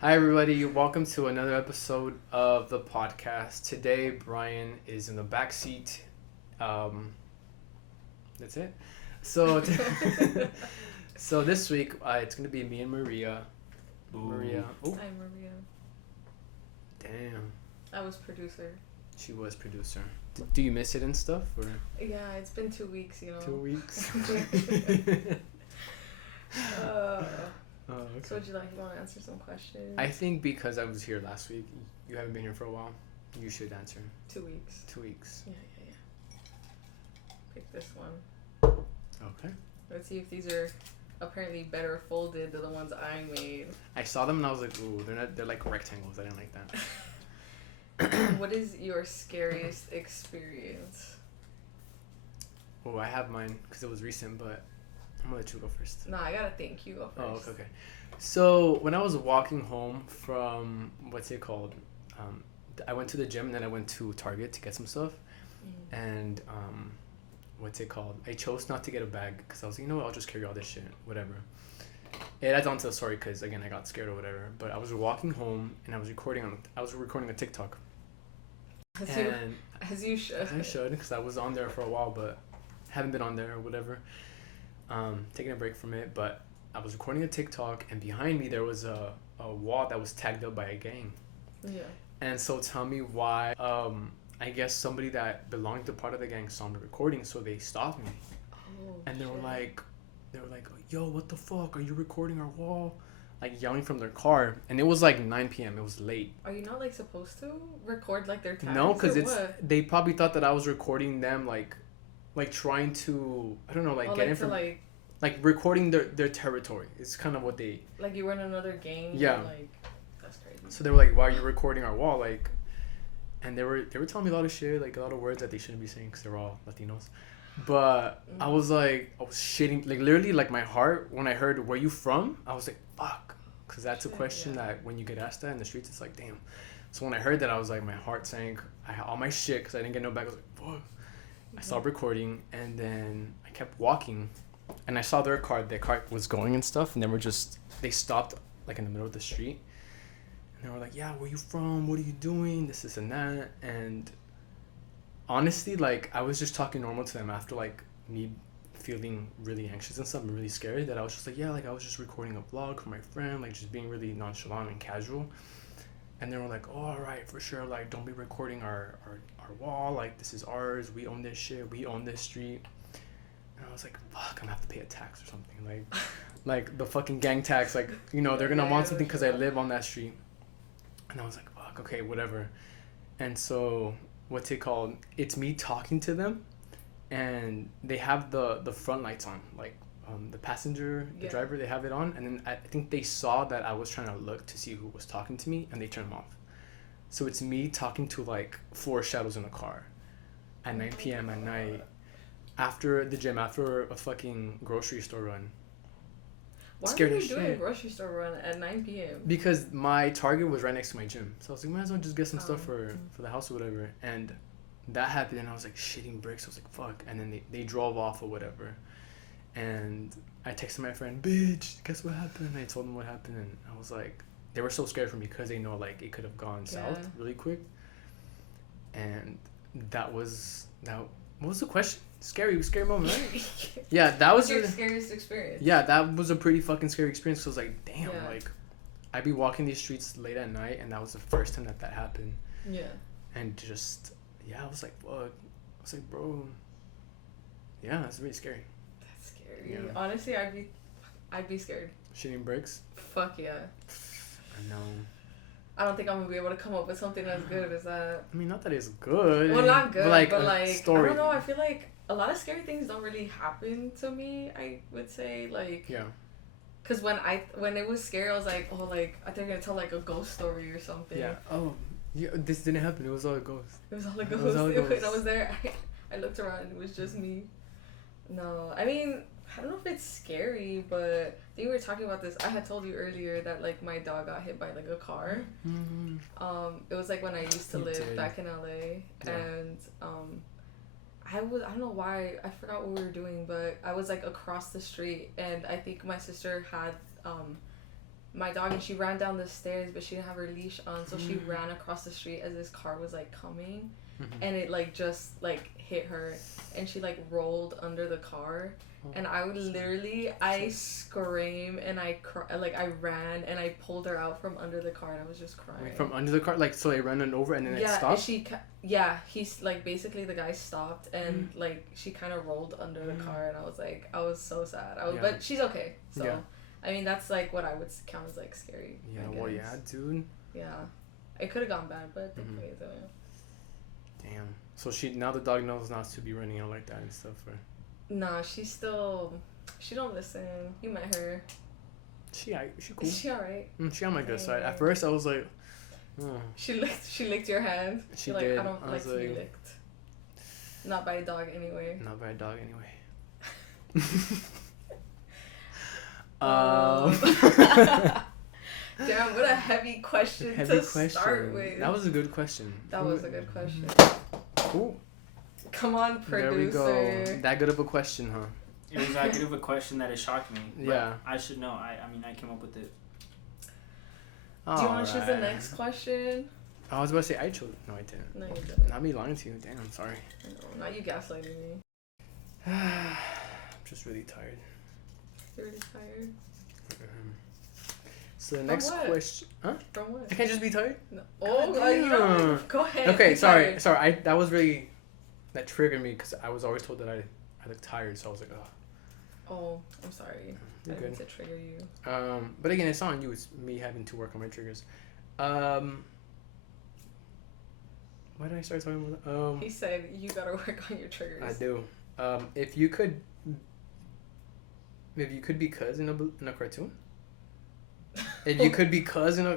Hi, everybody. Welcome to another episode of the podcast. Today, Brian is in the back seat. Um, that's it. So, so this week, it's gonna be me and Maria. Maria. Oh, I'm Maria. damn. I was producer. She was producer. Do you miss it and stuff, or Yeah, it's been 2 weeks, 2 weeks? uh, Oh, okay. so would you like to answer some questions? I think because I was here last week, you haven't been here for a while. You should answer. 2 weeks. 2 weeks. Yeah. Pick this one. Okay. Let's see if these are apparently better folded than the ones I made. I saw them and I was like, ooh, they're like rectangles. I didn't like that. What is your scariest experience? Oh, I have mine because it was recent, but I'm gonna let you go first. Nah, I gotta think. You go first. Oh, okay. So when I was walking home from what's it called? I went to the gym and then I went to Target to get some stuff, and what's it called? I chose not to get a bag because I was like, you know what? I'll just carry all this shit, whatever. It adds on to the story because again I got scared or whatever. But I was walking home and I was recording a TikTok. As you should. I should because I was on there for a while, but haven't been on there or whatever. Taking a break from it, but I was recording a TikTok and behind me there was a wall that was tagged up by a gang. Yeah. And so tell me why. I guess somebody that belonged to part of the gang saw me recording, so they stopped me. Oh, And they shit. were like, yo, what the fuck? Are you recording our wall? Like yelling from their car, and it was like 9 p.m. It was late. Are you not like supposed to record like their tags? No, because what? they probably thought that I was recording them like trying to, I don't know, like get information. Like recording their territory. It's kind of what they. Like you were in another game. Yeah. Like that's crazy. So they were like, "Why are you recording our wall?" Like, and they were telling me a lot of shit, like a lot of words that they shouldn't be saying because they're all Latinos. But I was shitting, like literally, like my heart when I heard "Where you from?" I was like, "Fuck," because that's a question that when you get asked that in the streets, it's like, damn. So when I heard that, I was like, my heart sank. I had all my shit because I didn't get no back. I was like, fuck. I stopped recording and then I kept walking. And I saw their car was going and stuff, and they stopped like in the middle of the street, and they were like, yeah, where you from, what are you doing, this and that. And honestly, like I was just talking normal to them after like me feeling really anxious and stuff and really scared, that I was just like, yeah, like I was just recording a vlog for my friend, like just being really nonchalant and casual. And they were like, oh, all right, for sure, like don't be recording our wall, like this is ours, we own this shit, we own this street. And I was like, fuck, I'm gonna have to pay a tax or something. Like the fucking gang tax. Like, you know, they're gonna want something because I live on that street. And I was like, fuck, okay, whatever. And so, what's it called? It's me talking to them. And they have the front lights on. Like, the passenger, the driver, they have it on. And then I think they saw that I was trying to look to see who was talking to me. And they turned them off. So it's me talking to like 4 shadows in a car. At 9 p.m. at night. After the gym, after a fucking grocery store run. Why were you doing a grocery store run at 9 p.m.? Because my Target was right next to my gym. So I was like, might as well just get some stuff for the house or whatever. And that happened and I was like shitting bricks. I was like, fuck. And then they drove off or whatever. And I texted my friend, bitch, guess what happened? And I told them what happened. And I was like, they were so scared for me because they know like it could have gone south really quick. And what was the question? Scary moment, right? Yeah, that was your scariest experience. Yeah, that was a pretty fucking scary experience. So I was like, damn, like, I'd be walking these streets late at night, and that was the first time that happened. Yeah. And just, I was like, fuck. I was like, bro. Yeah, that's really scary. That's scary. Yeah. Honestly, I'd be scared. Shitting bricks? Fuck yeah. I know. I don't think I'm gonna be able to come up with something as good as that. I mean, not that it's good. Well, not good, but like story. I don't know. I feel like a lot of scary things don't really happen to me. I would say like Cause when it was scary, I was like, oh, like I think they're gonna tell like a ghost story or something. Yeah. Oh, yeah. This didn't happen. It was all a ghost. It was all a ghost. When I was there, I looked around and it was just me. No, I mean, I don't know if it's scary, but I think we were talking about this. I had told you earlier that like my dog got hit by like a car. Mm-hmm. It was like when I used to live back in LA, and I don't know why, I forgot what we were doing, but I was like across the street, and I think my sister had my dog, and she ran down the stairs, but she didn't have her leash on, so she ran across the street as this car was like coming, and it like just like hit her, and she like rolled under the car, and I would literally, I screamed and I ran and I pulled her out from under the car, and I was just crying. From under the car, like, so they ran it over and then it stopped. He's like, basically the guy stopped and like she kind of rolled under the car, and I was so sad. But she's okay. So I mean, that's like what I would count as like scary. Yeah, well, yeah, dude. Yeah, it could have gone bad, but thankfully it didn't. Damn. So now the dog knows not to be running out like that and stuff, or? Nah, she don't listen. You met her. She cool. She alright. She on my good side. At first, I was like, oh. She licked your hand. She like, did. I don't like to be licked. Not by a dog anyway. Not by a dog anyway. Damn, what a heavy question start with. That was a good question. That was a good question. Cool. Come on, producer. There we go. That good of a question, huh? It was that good of a question that it shocked me. Yeah. I should know. I mean, I came up with it. Do you want to choose the next question? I was about to say I chose. No, I didn't. No, you didn't. Not me lying to you. Damn, I'm sorry. No, not you gaslighting me. I'm just really tired. You're really tired? So the next question... Huh? From what? I can't just be tired? No. Oh, you know, go ahead. Okay, sorry. That was really... That triggered me because I was always told that I look tired, so I was like, oh. Oh, I'm sorry. You're I good. meant to trigger you. But again, it's not on you. It's me having to work on my triggers. Why did I start talking about that? He said you gotta work on your triggers. I do. If you could be Cuz in a cartoon? If you could be Cuz in a...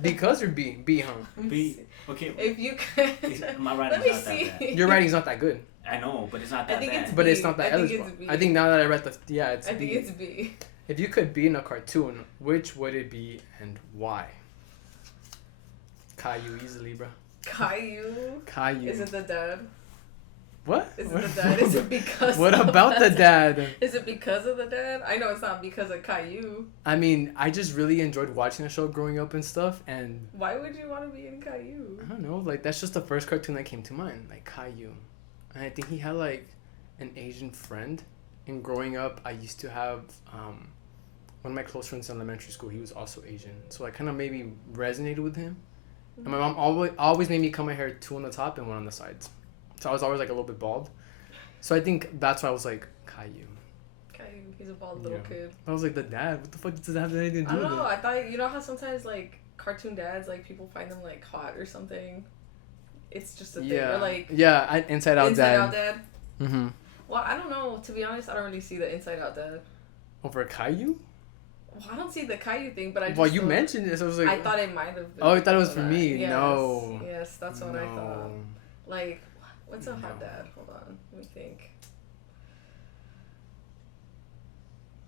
Be Cuz or B? B, huh? B. Okay. If you could... My writing's not that bad. Your writing's not that good. I know, but it's not that bad. But it's not that eligible. I think now that I read the... Yeah, it's B. I think it's B. If you could be in a cartoon, which would it be and why? Caillou easily, bro. Caillou? Is it the dad? What? Is it the dad? Is it because What about the dad? Is it because of the dad? I know it's not because of Caillou. I mean, I just really enjoyed watching the show growing up and stuff, and... Why would you want to be in Caillou? I don't know, like, that's just the first cartoon that came to mind, like, Caillou. And I think he had, like, an Asian friend, and growing up, I used to have, one of my close friends in elementary school, he was also Asian, so I kind of maybe resonated with him. And my mom always made me cut my hair 2 on the top and 1 on the sides. So I was always like a little bit bald. So I think that's why I was like, Caillou. Caillou, he's a bald little kid. I was like, the dad? What the fuck does that have anything to do with it? I don't know. I thought, you know how sometimes like cartoon dads, like people find them like hot or something? It's just a thing. Or, like, Inside Out Dad. Mm-hmm. Well, I don't know. To be honest, I don't really see the Inside Out Dad. Over Caillou? Well, I don't see the Caillou thing, but I just... Well, you mentioned it, so I was like... I thought it might have been... Oh, I thought it was for me. Yes. No. Yes, that's what I thought. Like, what's a hot dad? Hold on. Let me think.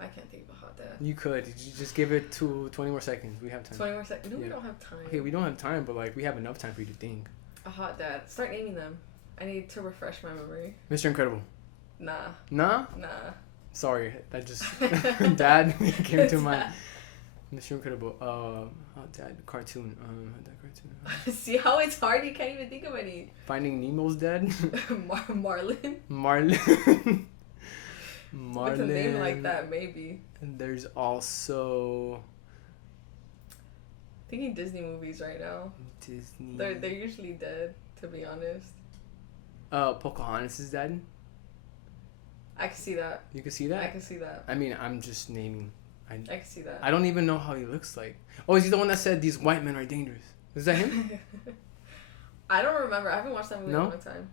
I can't think of a hot dad. You could. You just give it 20 more seconds. We have time. 20 more seconds? No, we don't have time. Okay, we don't have time, but like we have enough time for you to think. A hot dad. Start naming them. I need to refresh my memory. Mr. Incredible. Nah. Nah? Nah. Sorry, that just... Dad came to mind. Mr. Incredible. Dad, cartoon. That cartoon. See how it's hard? You can't even think of any. Finding Nemo's dad? Marlin? Marlin. With a name like that, maybe. And there's also... Thinking Disney movies right now. Disney... They're usually dead, to be honest. Pocahontas' dad? I can see that. You can see that? I can see that. I mean, I'm just naming... I can see that. I don't even know how he looks like. Oh, is he the one that said these white men are dangerous? Is that him? I don't remember. I haven't watched that movie in a long time.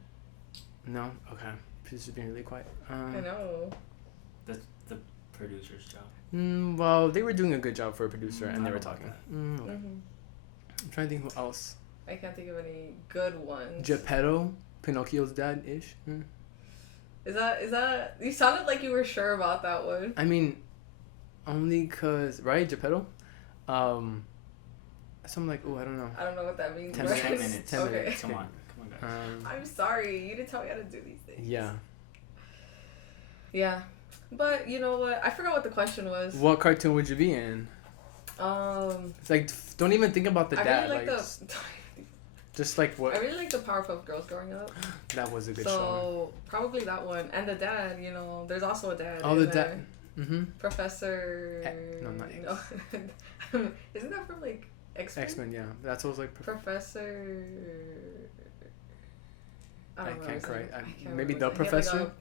No? Okay. She's just being really quiet. I know. That's the producer's job. Well, they were doing a good job for a producer, and they were talking. Okay. I'm trying to think who else. I can't think of any good ones. Geppetto, Pinocchio's dad-ish. Is that... You sounded like you were sure about that one. I mean... Only cause, right, Geppetto? So I'm like, I don't know. I don't know what that means. 10 minutes. 10 okay. minutes. Come on, guys. I'm sorry. You didn't tell me how to do these things. Yeah. Yeah. But, you know what? I forgot what the question was. What cartoon would you be in? It's like, don't even think about the I dad. really like just like what? I really like the Powerpuff Girls growing up. That was a good show. So probably that one, and the dad. You know, there's also a dad. Oh, the dad. Mm-hmm. Professor. No, not X. No. Isn't that from like X-Men? X-Men, yeah. That's what was like. Professor. I don't know. Can't quite. Can't Maybe remember. the professor. Like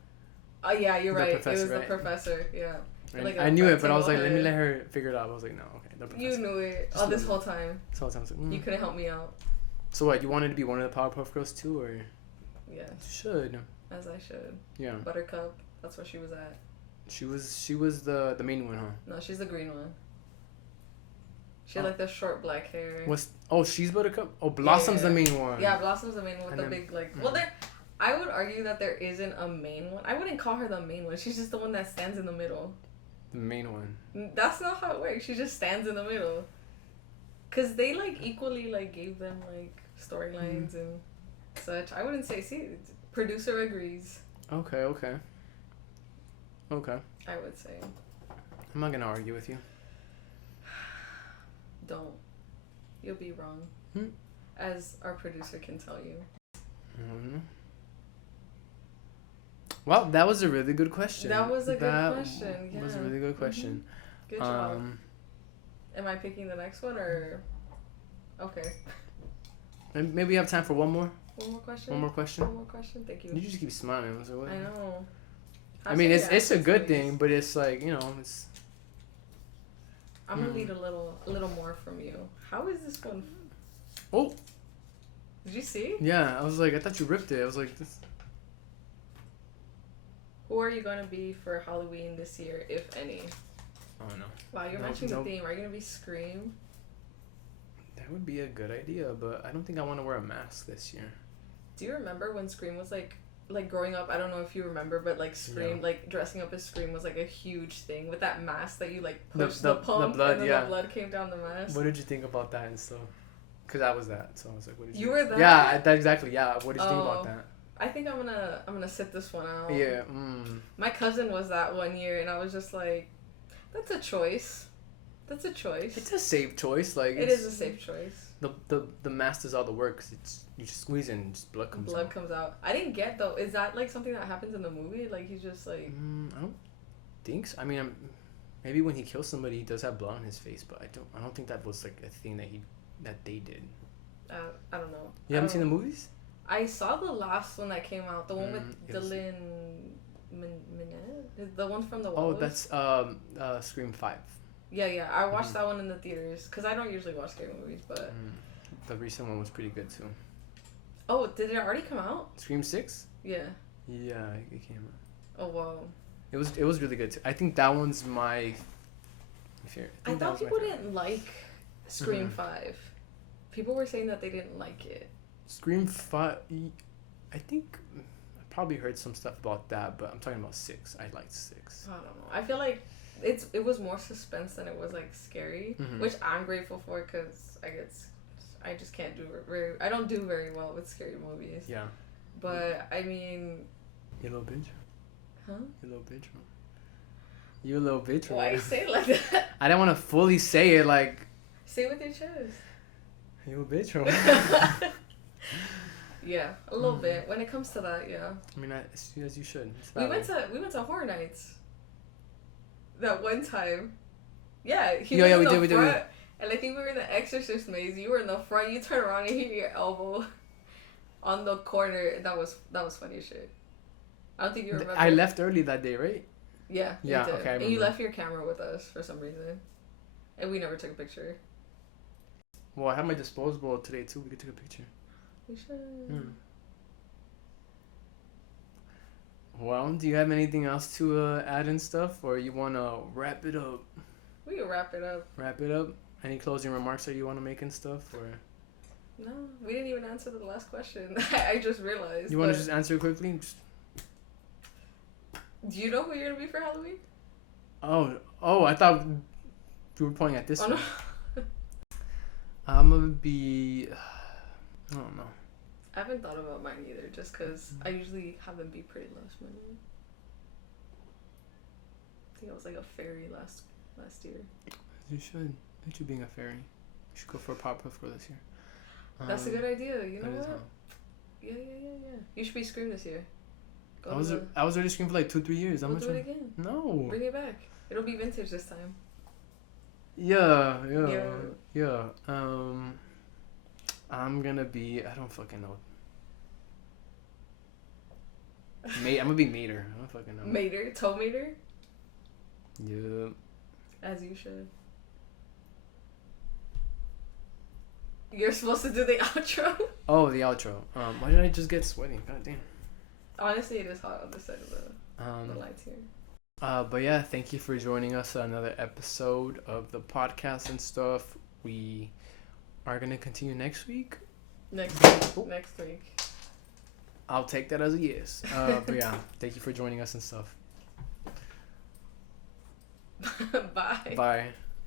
oh yeah, you're right. Professor, it was right? the professor. Yeah. Like I knew it, but I was like, let me let her figure it out. I was like, no, okay, the professor. You knew it this whole time. This whole time, I was like, You couldn't help me out. So what? You wanted to be one of the Powerpuff Girls too, or? Yes. You should. As I should. Yeah. Buttercup. That's where she was at. She was the main one, huh? No, she's the green one. She had like the short black hair. She's Buttercup? Oh, Blossom's the main one. Yeah, Blossom's the main one with the big like. Well, I would argue that there isn't a main one. I wouldn't call her the main one. She's just the one that stands in the middle. The main one. That's not how it works. She just stands in the middle. Cause they like equally like gave them like storylines and such. I wouldn't say. See, producer agrees. Okay. I would say. I'm not gonna argue with you. Don't. You'll be wrong. As our producer can tell you. Mm-hmm. Well, that was a really good question. That was a good question. Yeah. Was a really good question. Good job. Am I picking the next one or? Okay. Maybe we have time for one more. One more question. One more question. Thank you. You just keep smiling. I was like, what? I know. I mean, it's a good thing, but it's like, you know, it's. I'm gonna need a little more from you. How is this one? Oh. Did you see? Yeah, I was like, I thought you ripped it. I was like, this. Who are you gonna be for Halloween this year, if any? Oh no. Wow, you're matching the theme. Are you gonna be Scream? That would be a good idea, but I don't think I want to wear a mask this year. Do you remember when Scream was like growing up? I don't know if you remember, but like Scream, like dressing up as Scream was like a huge thing with that mask that you like pushed the pump blood, and then the blood came down the mask. What did you think about that and stuff? Because I was that, so I was like, what did you? You were that? Yeah, that exactly. Yeah, what did you think about that? I think I'm gonna sit this one out. Yeah. My cousin was that one year, and I was just like, that's a choice. That's a choice. It's a safe choice. Like it is a safe choice. The mask does all the work. 'Cause it's you just squeeze it and just blood comes out. I didn't get though. Is that like something that happens in the movie? Like he's just like. I don't think so. I mean, maybe when he kills somebody, he does have blood on his face, but I don't think that was like a thing that they did. I don't know. You haven't seen the movies? I saw the last one that came out, the one with Dylan Minnette, the one from the Wallows. Oh, that's Scream 5. Yeah. I watched that one in the theaters because I don't usually watch scary movies, but the recent one was pretty good too. Oh, did it already come out? Scream 6? Yeah. Yeah, it came out. Oh wow. It was really good too. I think that one's my favorite. I thought people didn't like Scream 5. People were saying that they didn't like it. Scream 5, I think I probably heard some stuff about that, but I'm talking about 6. I liked 6. I don't know. I feel like it was more suspense than it was like scary, which I'm grateful for because I just can't do I don't do very well with scary movies. Yeah. But I mean. You little bitch. Huh? You little bitch. You a little bitch. Why you say it like that? I didn't want to fully say it like. Say it with your chest. You a bitch. Yeah, a little bit. When it comes to that, yeah. I mean, as you should. We went to horror nights. That one time. Yeah, we did. And I think we were in the Exorcist maze. You were in the front. You turn around and hit your elbow on the corner. That was funny as shit. I don't think you remember. I left early that day, right? Yeah. Yeah. You did. Okay. And you left your camera with us for some reason, and we never took a picture. Well, I have my disposable today too. We could take a picture. We should. Well, do you have anything else to add and stuff, or you want to wrap it up? We can wrap it up. Wrap it up? Any closing remarks that you want to make and stuff, or? No, we didn't even answer the last question. I just realized. You want to just answer it quickly? Do you know who you're going to be for Halloween? Oh, I thought you were pointing at this one. No. I'm going to be... I don't know. I haven't thought about mine either, just because I usually have them be pretty last minute. I think I was like a fairy last year. You should. at you being a fairy. You should go for a Powerpuff Girl this year. That's a good idea. You know that is what? Yeah. You should be Scream this year. I was already Scream for like 2-3 years. We'll do it again. No. Bring it back. It'll be vintage this time. Yeah. I'm gonna be. I don't fucking know. I'm gonna be Mater. I don't fucking know. Mater? Toe Mater? Yeah. As you should. You're supposed to do the outro? Oh, the outro. Why did I just get sweaty? God damn. Honestly, it is hot on this side of the lights here. But yeah, thank you for joining us on another episode of the podcast and stuff. We are gonna continue next week. Next week. I'll take that as a yes. But yeah, thank you for joining us and stuff. Bye. Bye.